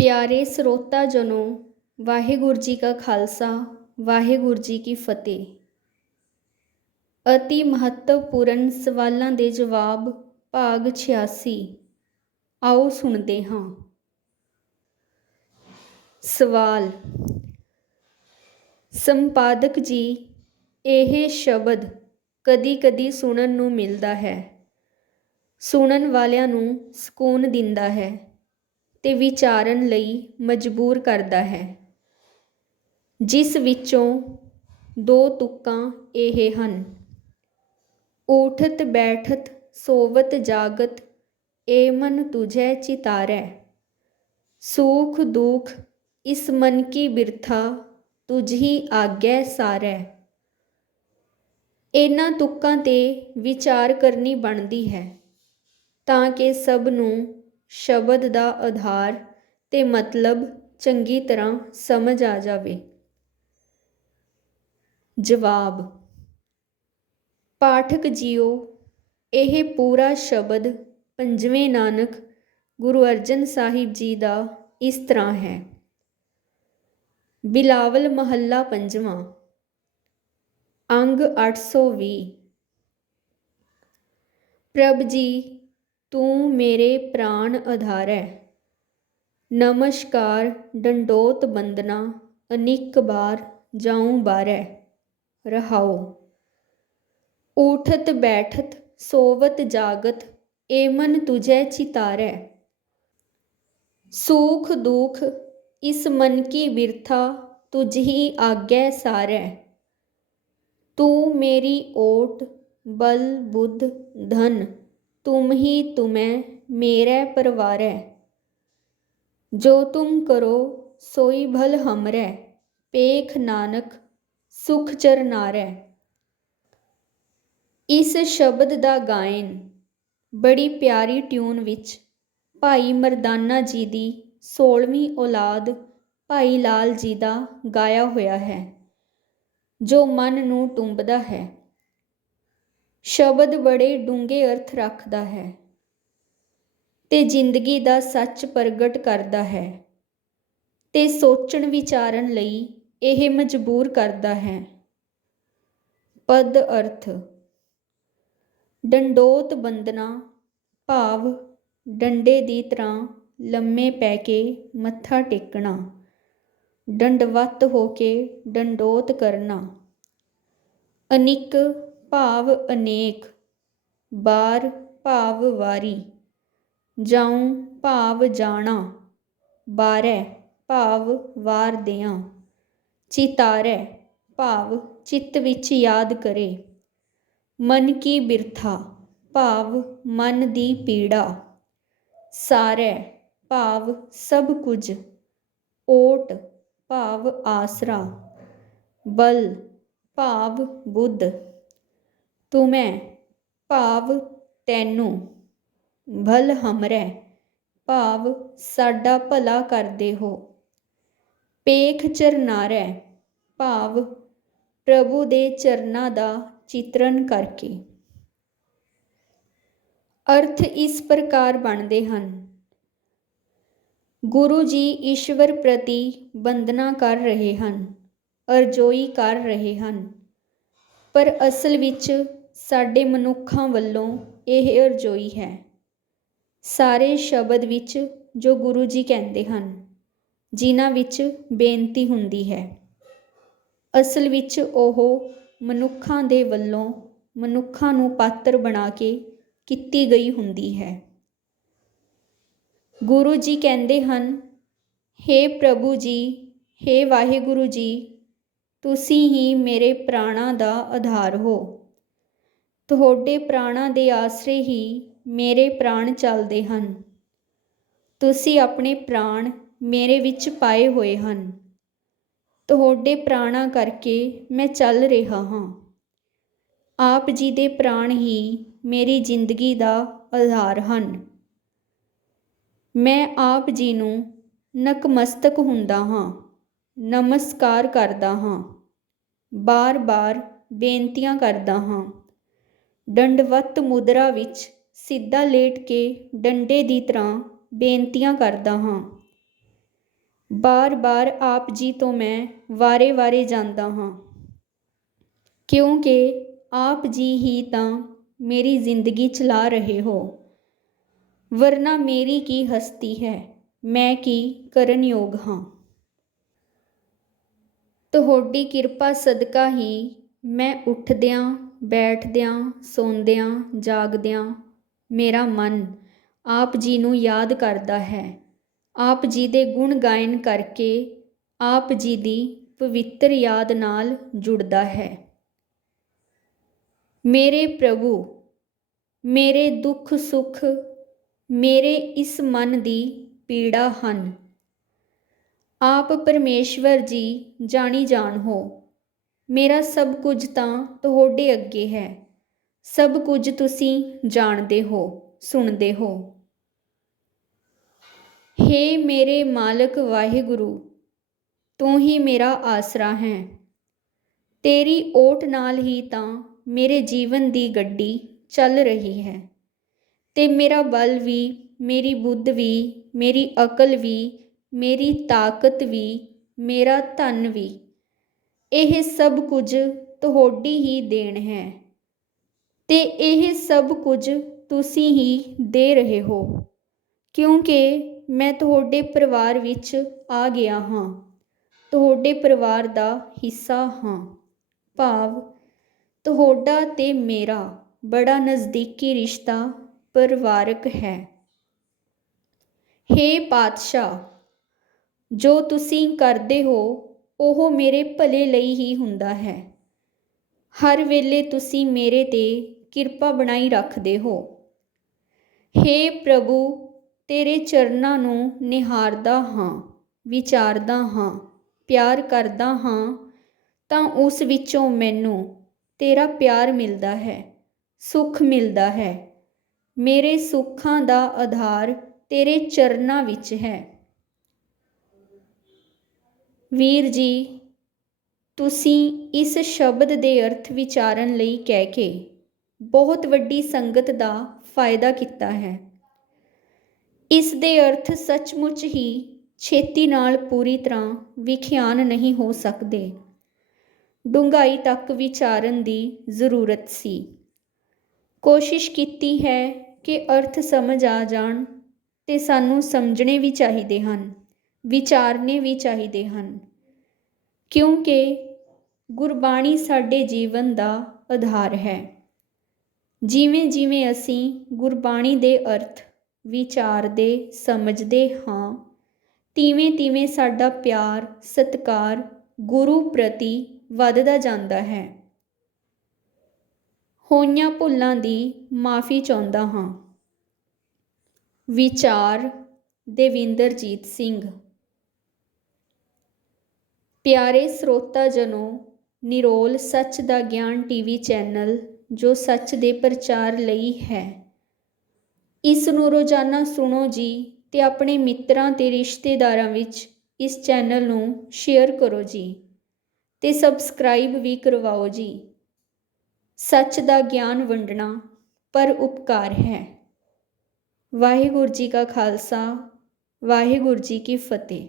ਪਿਆਰੇ ਸਰੋਤਾ ਜਨੋ, ਵਾਹਿਗੁਰੂ ਜੀ ਕਾ ਖਾਲਸਾ, ਵਾਹਿਗੁਰੂ ਜੀ ਕੀ ਫਤਿਹ। ਅਤੀ ਮਹੱਤਵਪੂਰਨ ਸਵਾਲਾਂ ਦੇ ਜਵਾਬ ਭਾਗ 86। ਆਓ ਸੁਣਦੇ ਹਾਂ। ਸਵਾਲ, ਸੰਪਾਦਕ ਜੀ, ਇਹ ਸ਼ਬਦ ਕਦੀ-ਕਦੀ ਸੁਣਨ ਨੂੰ ਮਿਲਦਾ ਹੈ। ਸੁਣਨ ਵਾਲਿਆਂ ਨੂੰ ਸਕੂਨ ਦਿੰਦਾ ਹੈ ਤੇ ਵਿਚਾਰਨ ਲਈ ਮਜਬੂਰ ਕਰਦਾ ਹੈ। ਜਿਸ ਵਿੱਚੋਂ ਦੋ ਤੁਕਾਂ ਇਹ ਹਨ: ਊਠਤ ਬੈਠਤ ਸੋਵਤ ਜਾਗਤ, ਏ ਮਨ ਤੁਝੈ ਚਿਤਾਰੈ। ਸੂਖ ਦੁਖ ਇਸ ਮਨ ਕੀ ਬਿਰਥਾ, ਤੁਝੀ ਆਗੈ ਸਾਰੈ। ਇਹਨਾਂ ਤੁਕਾਂ ਤੇ ਵਿਚਾਰ ਕਰਨੀ ਬਣਦੀ ਹੈ ਤਾਂ ਕਿ ਸਭ ਨੂੰ ਸ਼ਬਦ ਦਾ ਆਧਾਰ ਤੇ ਮਤਲਬ ਚੰਗੀ ਤਰ੍ਹਾਂ ਸਮਝ ਆ ਜਾਵੇ। ਜਵਾਬ, ਪਾਠਕ ਜੀਓ, ਇਹ ਪੂਰਾ ਸ਼ਬਦ ਪੰਜਵੇਂ ਨਾਨਕ ਗੁਰੂ ਅਰਜਨ ਸਾਹਿਬ ਜੀ ਦਾ ਇਸ ਤਰ੍ਹਾਂ ਹੈ। ਬਿਲਾਵਲ ਮਹੱਲਾ ਪੰਜਵਾਂ, ਅੰਗ 820। ਪ੍ਰਭ ਜੀ ਤੂੰ ਮੇਰੇ ਪ੍ਰਾਣ ਆਧਾਰੈ, ਨਮਸਕਾਰ ਡੰਡੋਤ ਬੰਦਨਾ, ਅਨਿਕ ਬਾਰ ਜਾਉ ਬਾਰੈ। ਰਹਾਉ। ਊਠਤ ਬੈਠਤ ਸੋਵਤ ਜਾਗਤ, ਏ ਮਨ ਤੁਝੈ ਚਿਤਾਰੈ। ਸੂਖ ਦੁਖ ਇਸ ਮਨ ਕੀ ਬਿਰਥਾ, ਤੁਝੀ ਆਗੈ ਸਾਰੈ। ਤੂੰ ਮੇਰੀ ਓਟ ਬਲ ਬੁੱਧ ਧਨ, ਤੁਮ ਹੀ ਤੁਮੈ ਮੇਰੈ ਪਰਵਾਰੈ। ਜੋ ਤੁਮ ਕਰੋ ਸੋਈ ਭਲ ਹਮਰੈ, ਪੇਖ ਨਾਨਕ ਸੁਖ ਚਰਨਾਰੈ। ਇਸ ਸ਼ਬਦ ਦਾ ਗਾਇਨ ਬੜੀ ਪਿਆਰੀ ਟਿਊਨ ਵਿੱਚ ਭਾਈ ਮਰਦਾਨਾ ਜੀ ਦੀ 16ਵੀਂ ਔਲਾਦ ਭਾਈ ਲਾਲ ਜੀ ਦਾ ਗਾਇਆ ਹੋਇਆ ਹੈ, ਜੋ ਮਨ ਨੂੰ ਟੁੰਬਦਾ ਹੈ। ਸ਼ਬਦ ਬੜੇ ਡੂੰਘੇ ਅਰਥ ਰੱਖਦਾ ਹੈ ਤੇ ਜ਼ਿੰਦਗੀ ਦਾ ਸੱਚ ਪ੍ਰਗਟ ਕਰਦਾ ਹੈ ਤੇ ਸੋਚਣ ਵਿਚਾਰਨ ਲਈ ਇਹ ਮਜਬੂਰ ਕਰਦਾ ਹੈ। ਪਦ ਅਰਥ, ਡੰਡੋਤ ਬੰਦਨਾ ਭਾਵ ਡੰਡੇ ਦੀ ਤਰ੍ਹਾਂ ਲੰਮੇ ਪੈ ਕੇ ਮੱਥਾ ਟੇਕਣਾ, ਦੰਡਵਤ ਹੋ ਕੇ ਡੰਡੋਤ ਕਰਨਾ। ਅਨਿਕ ਭਾਵ ਅਨੇਕ, ਬਾਰ ਭਾਵ ਵਾਰੀ, ਜਾਉ ਭਾਵ ਜਾਣਾ, ਬਾਰੈ ਭਾਵ ਵਾਰ ਦਿਆਂ, ਚਿਤਾਰੈ ਭਾਵ ਚਿੱਤ ਵਿੱਚ ਯਾਦ ਕਰੇ। ਮਨ ਕੀ ਬਿਰਥਾ ਭਾਵ ਮਨ ਦੀ ਪੀੜਾ, ਸਾਰੈ ਭਾਵ ਸਭ ਕੁਝ, ਓਟ ਭਾਵ ਆਸਰਾ, ਬਲ ਭਾਵ ਬੁੱਧ, ਤੁਮੈ ਭਾਵ ਤੈਨੂੰ, ਭਲ ਹਮਰੈ ਭਾਵ ਸਾਡਾ ਭਲਾ ਕਰਦੇ ਹੋ, ਪੇਖ ਚਰਨਾਰੈ ਭਾਵ ਪ੍ਰਭੂ ਦੇ ਚਰਨਾਂ ਦਾ ਚਿਤਰਨ ਕਰਕੇ। ਅਰਥ ਇਸ ਪ੍ਰਕਾਰ ਬਣਦੇ ਹਨ: ਗੁਰੂ ਜੀ ਈਸ਼ਵਰ ਪ੍ਰਤੀ ਬੰਦਨਾ ਕਰ ਰਹੇ ਹਨ, ਅਰਜ਼ੋਈ ਕਰ ਰਹੇ ਹਨ, ਪਰ ਅਸਲ ਵਿੱਚ ਸਾਡੇ ਮਨੁੱਖਾਂ ਵੱਲੋਂ ਇਹ ਅਰਜ਼ੋਈ ਹੈ। ਸਾਰੇ ਸ਼ਬਦ ਵਿੱਚ ਜੋ ਗੁਰੂ ਜੀ ਕਹਿੰਦੇ ਹਨ, ਜਿਨ੍ਹਾਂ ਵਿੱਚ ਬੇਨਤੀ ਹੁੰਦੀ ਹੈ, ਅਸਲ ਵਿੱਚ ਉਹ ਮਨੁੱਖਾਂ ਦੇ ਵੱਲੋਂ ਮਨੁੱਖਾਂ ਨੂੰ ਪਾਤਰ ਬਣਾ ਕੇ ਕੀਤੀ ਗਈ ਹੁੰਦੀ ਹੈ। ਗੁਰੂ ਜੀ ਕਹਿੰਦੇ ਹਨ, ਹੇ ਪ੍ਰਭੂ ਜੀ, ਹੇ ਵਾਹਿਗੁਰੂ ਜੀ, ਤੁਸੀਂ ਹੀ ਮੇਰੇ ਪ੍ਰਾਣਾਂ ਦਾ ਆਧਾਰ ਹੋ। ਤੁਹਾਡੇ ਪ੍ਰਾਣਾਂ ਦੇ ਆਸਰੇ ਹੀ ਮੇਰੇ ਪ੍ਰਾਣ ਚੱਲਦੇ ਹਨ। ਤੁਸੀਂ ਆਪਣੇ ਪ੍ਰਾਣ ਮੇਰੇ ਵਿੱਚ ਪਾਏ ਹੋਏ ਹਨ। ਤੁਹਾਡੇ ਪ੍ਰਾਣਾਂ ਕਰਕੇ ਮੈਂ ਚੱਲ ਰਿਹਾ ਹਾਂ। ਆਪ ਜੀ ਦੇ ਪ੍ਰਾਣ ਹੀ ਮੇਰੀ ਜ਼ਿੰਦਗੀ ਦਾ ਆਧਾਰ ਹਨ। ਮੈਂ ਆਪ ਜੀ ਨੂੰ ਨਕਮਸਤਕ ਹੁੰਦਾ ਹਾਂ, ਨਮਸਕਾਰ ਕਰਦਾ ਹਾਂ, ਬਾਰ-ਬਾਰ ਬੇਨਤੀਆਂ ਕਰਦਾ ਹਾਂ। ਦੰਡਵਤ ਮੁਦਰਾ ਵਿੱਚ ਸਿੱਧਾ ਲੇਟ ਕੇ ਡੰਡੇ ਦੀ ਤਰ੍ਹਾਂ ਬੇਨਤੀਆਂ ਕਰਦਾ ਹਾਂ। ਬਾਰ-ਬਾਰ ਆਪ ਜੀ ਤੋਂ ਮੈਂ ਵਾਰੇ-ਵਾਰੇ ਜਾਂਦਾ ਹਾਂ, ਕਿਉਂਕਿ ਆਪ ਜੀ ਹੀ ਤਾਂ ਮੇਰੀ ਜ਼ਿੰਦਗੀ ਚਲਾ ਰਹੇ ਹੋ। ਵਰਨਾ ਮੇਰੀ ਕੀ ਹਸਤੀ ਹੈ, ਮੈਂ ਕੀ ਕਰਨ ਯੋਗ ਹਾਂ। ਤੁਹਾਡੀ ਕਿਰਪਾ ਸਦਕਾ ਹੀ ਮੈਂ ਉੱਠਦਿਆਂ, ਬੈਠਦਿਆਂ, ਸੌਂਦਿਆਂ, ਜਾਗਦਿਆਂ ਮੇਰਾ ਮਨ ਆਪ ਜੀ ਨੂੰ ਯਾਦ ਕਰਦਾ ਹੈ। ਆਪ ਜੀ ਦੇ ਗੁਣ ਗਾਇਨ ਕਰਕੇ ਆਪ ਜੀ ਦੀ ਪਵਿੱਤਰ ਯਾਦ ਨਾਲ ਜੁੜਦਾ ਹੈ। ਮੇਰੇ ਪ੍ਰਭੂ, ਮੇਰੇ ਦੁੱਖ ਸੁੱਖ ਮੇਰੇ ਇਸ ਮਨ ਦੀ ਪੀੜਾ ਹਨ। ਆਪ ਪਰਮੇਸ਼ਵਰ ਜੀ ਜਾਣੀ ਜਾਣ ਹੋ। ਮੇਰਾ ਸਭ ਕੁਝ ਤਾਂ ਤੁਹਾਡੇ ਅੱਗੇ ਹੈ। ਸਭ ਕੁਝ ਤੁਸੀਂ ਜਾਣਦੇ ਹੋ, ਸੁਣਦੇ ਹੋ। ਹੇ ਮੇਰੇ ਮਾਲਕ ਵਾਹਿਗੁਰੂ, ਤੂੰ ਹੀ ਮੇਰਾ ਆਸਰਾ ਹੈ। ਤੇਰੀ ਓਟ ਨਾਲ ਹੀ ਤਾਂ ਮੇਰੇ ਜੀਵਨ ਦੀ ਗੱਡੀ ਚੱਲ ਰਹੀ ਹੈ। ਤੇ ਮੇਰਾ ਬਲ ਵੀ, ਮੇਰੀ ਬੁੱਧ ਵੀ, ਮੇਰੀ ਅਕਲ ਵੀ, ਮੇਰੀ ਤਾਕਤ ਵੀ, ਮੇਰਾ ਧਨ ਵੀ, ਇਹ ਸਭ ਕੁਝ ਤੁਹਾਡੀ ਹੀ ਦੇਣ ਹੈ। ਤੇ ਇਹ ਸਭ ਕੁਝ ਤੁਸੀਂ ਹੀ ਦੇ ਰਹੇ ਹੋ, ਕਿਉਂਕਿ ਮੈਂ ਤੁਹਾਡੇ ਪਰਿਵਾਰ ਵਿੱਚ ਆ ਗਿਆ ਹਾਂ, ਤੁਹਾਡੇ ਪਰਿਵਾਰ ਦਾ ਹਿੱਸਾ ਹਾਂ। ਭਾਵ ਤੁਹਾਡਾ ਤੇ ਮੇਰਾ ਬੜਾ ਨਜ਼ਦੀਕੀ ਰਿਸ਼ਤਾ ਪਰਿਵਾਰਕ ਹੈ। ਹੇ ਪਾਤਸ਼ਾਹ, ਜੋ ਤੁਸੀਂ ਕਰਦੇ ਹੋ ਉਹ ਮੇਰੇ ਭਲੇ ਲਈ ਹੀ ਹੁੰਦਾ ਹੈ। ਹਰ ਵੇਲੇ ਤੁਸੀਂ ਮੇਰੇ ਤੇ ਕਿਰਪਾ ਬਣਾਈ ਰੱਖਦੇ ਹੋ। ਹੇ ਪ੍ਰਭੂ, ਤੇਰੇ ਚਰਨਾਂ ਨੂੰ ਨਿਹਾਰਦਾ ਹਾਂ, ਵਿਚਾਰਦਾ ਹਾਂ, ਪਿਆਰ ਕਰਦਾ ਹਾਂ, ਤਾਂ ਉਸ ਵਿੱਚੋਂ ਮੈਨੂੰ ਤੇਰਾ ਪਿਆਰ ਮਿਲਦਾ ਹੈ, ਸੁੱਖ ਮਿਲਦਾ ਹੈ। ਮੇਰੇ ਸੁੱਖਾਂ ਦਾ ਆਧਾਰ ਤੇਰੇ ਚਰਨਾਂ ਵਿੱਚ ਹੈ। ਵੀਰ ਜੀ, ਤੁਸੀਂ ਇਸ ਸ਼ਬਦ ਦੇ ਅਰਥ ਵਿਚਾਰਨ ਲਈ ਕਹਿ ਕੇ ਬਹੁਤ ਵੱਡੀ ਸੰਗਤ ਦਾ ਫਾਇਦਾ ਕੀਤਾ ਹੈ। ਇਸ ਦੇ ਅਰਥ ਸੱਚਮੁੱਚ ਹੀ ਛੇਤੀ ਨਾਲ ਪੂਰੀ ਤਰ੍ਹਾਂ ਵਿਖਿਆਨ ਨਹੀਂ ਹੋ ਸਕਦੇ। ਡੂੰਘਾਈ ਤੱਕ ਵਿਚਾਰਨ ਦੀ ਜ਼ਰੂਰਤ ਸੀ। ਕੋਸ਼ਿਸ਼ ਕੀਤੀ ਹੈ ਕਿ ਅਰਥ ਸਮਝ ਆ ਜਾਣ, ਤੇ ਸਾਨੂੰ ਸਮਝਣੇ ਵੀ ਚਾਹੀਦੇ ਹਨ, ਵਿਚਾਰਨੇ ਵੀ ਚਾਹੀਦੇ ਹਨ, ਕਿਉਂਕਿ ਗੁਰਬਾਣੀ ਸਾਡੇ ਜੀਵਨ ਦਾ ਆਧਾਰ ਹੈ। ਜਿਵੇਂ ਜਿਵੇਂ ਅਸੀਂ ਗੁਰਬਾਣੀ ਦੇ ਅਰਥ ਵਿਚਾਰਦੇ ਸਮਝਦੇ ਹਾਂ, ਤਿਵੇਂ ਤਿਵੇਂ ਸਾਡਾ ਪਿਆਰ ਸਤਿਕਾਰ ਗੁਰੂ ਪ੍ਰਤੀ ਵੱਧਦਾ ਜਾਂਦਾ ਹੈ। ਹੋਈਆਂ ਭੁੱਲਾਂ ਦੀ ਮਾਫ਼ੀ ਚਾਹੁੰਦਾ ਹਾਂ। ਵਿਚਾਰ ਦੇਵਿੰਦਰਜੀਤ ਸਿੰਘ। ਪਿਆਰੇ ਸਰੋਤਾ ਜਨੋ, ਨਿਰੋਲ ਸੱਚ ਦਾ ਗਿਆਨ ਟੀਵੀ ਚੈਨਲ ਜੋ ਸੱਚ ਦੇ ਪ੍ਰਚਾਰ ਲਈ ਹੈ, ਇਸ ਨੂੰ ਰੋਜ਼ਾਨਾ ਸੁਣੋ ਜੀ, ਤੇ ਆਪਣੇ ਮਿੱਤਰਾਂ ਤੇ ਰਿਸ਼ਤੇਦਾਰਾਂ ਵਿੱਚ ਇਸ ਚੈਨਲ ਨੂੰ ਸ਼ੇਅਰ ਕਰੋ ਜੀ, ਤੇ ਸਬਸਕ੍ਰਾਈਬ ਵੀ ਕਰਵਾਓ ਜੀ। ਸੱਚ ਦਾ ਗਿਆਨ ਵੰਡਣਾ ਪਰ ਉਪਕਾਰ ਹੈ। ਵਾਹਿਗੁਰੂ ਜੀ ਕਾ ਖਾਲਸਾ, ਵਾਹਿਗੁਰੂ ਜੀ ਕੀ ਫਤਿਹ।